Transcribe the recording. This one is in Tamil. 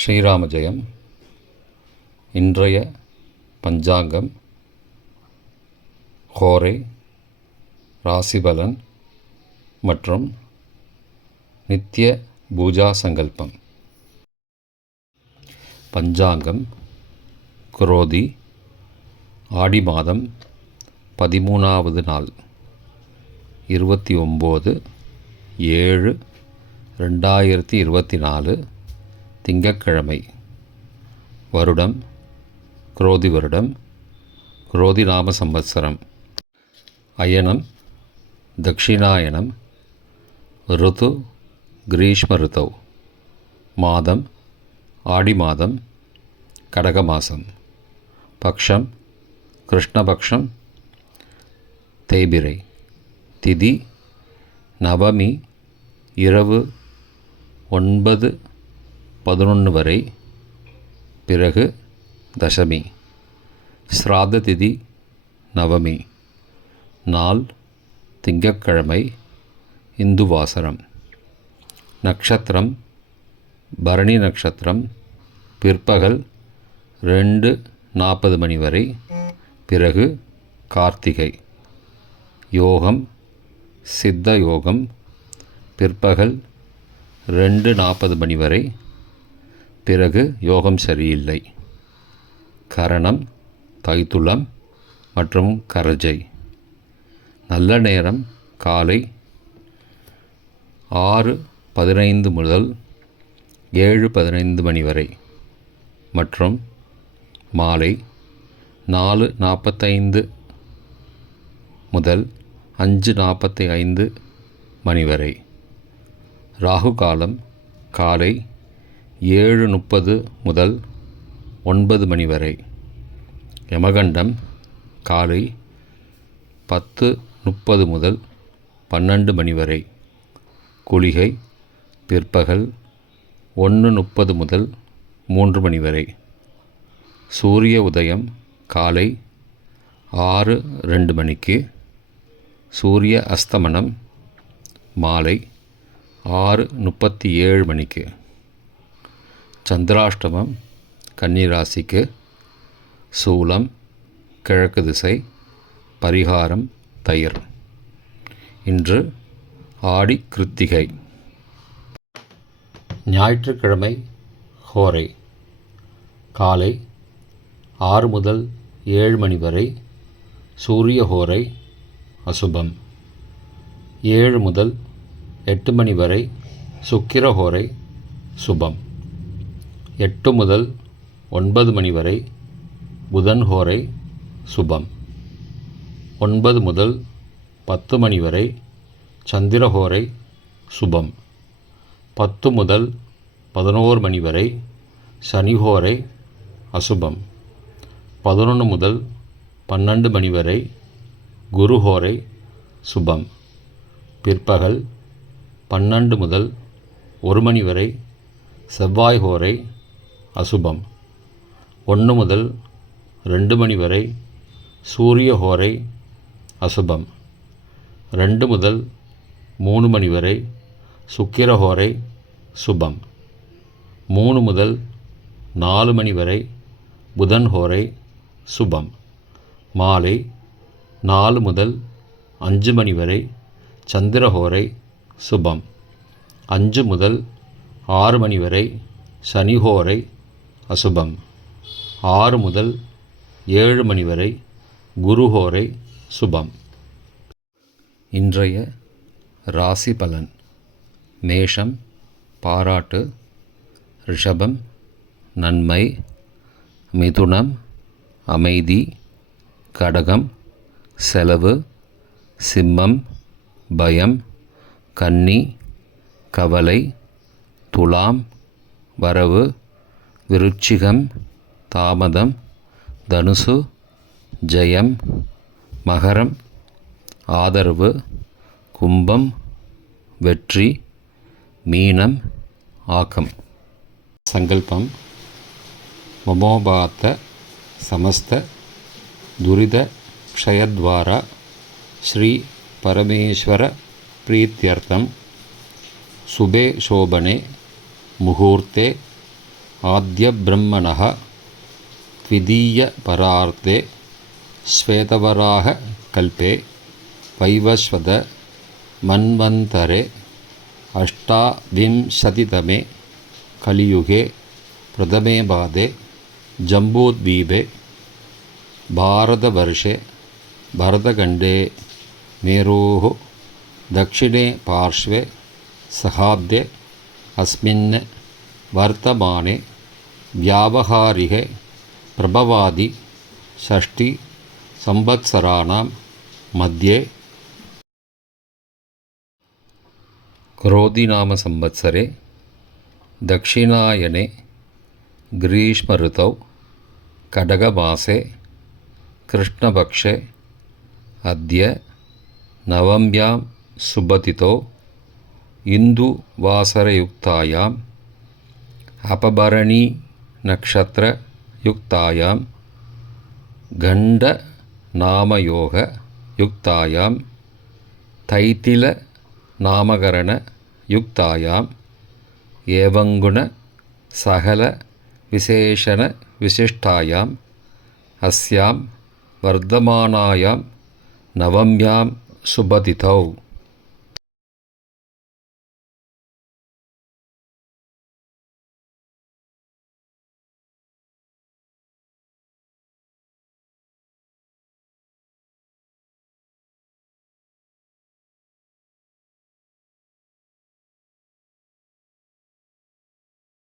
ஸ்ரீராம ஜெயம் இன்றைய பஞ்சாங்கம் ஹோரை ராசிபலன் மற்றும் நித்திய பூஜா சங்கல்பம். பஞ்சாங்கம் குரோதி ஆடி மாதம் பதிமூணாவது நாள் இருபத்தி ஒம்பது ஏழு ரெண்டாயிரத்தி இருபத்தி நாலு திங்கக்கிழமை வருடம் குரோதி வருடம் குரோதி நாம சம்வத்சரம். அயனம் தக்ஷிணாயனம் ருத்து கிரீஷ்ம ருத்தவ் மாதம் ஆடி மாதம் கடக மாதம் பக்ஷம் கிருஷ்ணபக்ஷம் தேய்பிரை. திதி நவமி இரவு ஒன்பது பதினொன்று வரை. பிறகு தசமி. ஸ்ராத்த திதி நவமி. நாள் திங்கட்கிழமை. இந்து வாசனம் நட்சத்திரம் பரணி நட்சத்திரம். பிற்பகல் ரெண்டு நாற்பது மணி வரை. பிறகு கார்த்திகை. யோகம் சித்த யோகம். பிற்பகல் ரெண்டு நாற்பது மணி வரை. பிறகு யோகம் சரியில்லை. கரணம் தைத்துளம் மற்றும் கரஜை. நல்ல நேரம் காலை ஆறு பதினைந்து முதல் ஏழு பதினைந்து மணி வரை மற்றும் மாலை நாலு நாற்பத்தைந்து முதல் அஞ்சு நாற்பத்தி ஐந்து மணி வரை. ராகு காலம் காலை ஏழு முப்பது முதல் ஒன்பது மணி வரை. யமகண்டம் காலை பத்து முப்பது முதல் பன்னெண்டு மணி வரை. குளிகை பிற்பகல் ஒன்று முப்பது முதல் மூன்று மணி வரை. சூரிய உதயம் காலை ஆறு ரெண்டு மணிக்கு. சூரிய அஸ்தமனம் மாலை ஆறு முப்பத்தி ஏழு மணிக்கு. சந்திராஷ்டமம் கன்னிராசிக்கு சூலம் கிழக்கு திசை பரிகாரம் தயிர். இன்று ஆடி கிருத்திகை. ஞாயிற்றுக்கிழமை ஹோரை. காலை ஆறு முதல் ஏழு மணி வரை சூரிய ஹோரை அசுபம். ஏழு முதல் எட்டு மணி வரை சுக்கிர ஹோரை சுபம். எட்டு முதல் ஒன்பது மணி வரை புதன் ஹோரை சுபம். ஒன்பது முதல் பத்து மணி வரை சந்திரஹோரை சுபம். பத்து முதல் பதினோரு மணி வரை சனிஹோரை அசுபம். பதினொன்று முதல் பன்னெண்டு மணி வரை குருஹோரை சுபம். பிற்பகல் பன்னெண்டு முதல் ஒரு மணி வரை செவ்வாய் ஹோரை அசுபம். ஒன்று முதல் ரெண்டு மணி வரை சூரிய ஹோரை அசுபம். ரெண்டு முதல் மூணு மணி வரை சுக்கிர ஹோரை சுபம். மூணு முதல் நாலு மணி வரை புதன் ஹோரை சுபம். மாலை நாலு முதல் அஞ்சு மணி வரை சந்திரஹோரை சுபம். அஞ்சு முதல் ஆறு மணி வரை சனிஹோரை அசுபம். ஆறு முதல் ஏழு மணி வரை குருஹோரை சுபம். இன்றைய ராசி பலன். மேஷம் பாராட்டு ரிஷபம் நன்மை மிதுனம் அமைதி கடகம் செலவு சிம்மம் பயம் கன்னி கவலை துலாம் வரவு விருட்சிகம் தாமதம் தனுசு ஜெயம் மகரம் ஆதரவு கும்பம் வெற்றி மீனம் ஆக்கம். சங்கல்பம். மமோபாத்த ಸಮಸ್ತ ದುರಿದ ಕ್ಷಯದ್ವಾರ ಶ್ರೀ ಪರಮೇಶ್ವರ ಪ್ರೀತ್ಯರ್ಥಂ ಶುಭೆ ಶೋಭನೆ ಮುಹೂರ್ತೆ आद्यब्रह्मणः द्वितीयपरार्धे श्वेतवराहकल्पे वैवस्वत मन्वन्तरे अष्टाविंशतितमे कलियुगे प्रथमे पादे जम्बूद्वीपे भारतवर्षे भरतखण्डे मेरोः दक्षिणे पार्श्वे सहाब्दे अस्मिन् वर्तमाने व्यावहारिके प्रभवादि षष्टिसंवत्सराणां मध्ये क्रोधिनामसंवत्सरे दक्षिणायने ग्रीष्मऋतौ कडगमासे कृष्णपक्षे अद्य नवम्यां सुबतिथौ इन्दुवासरयुक्तायाम् अपभरणीनक्षत्रयुक्तायां गण्डनामयोगयुक्तायां तैतिलनामकरणयुक्तायाम् एवङ्गुणसकलविशेषणविशिष्टायाम् अस्यां वर्धमानायां नवम्यां सुबतिथौ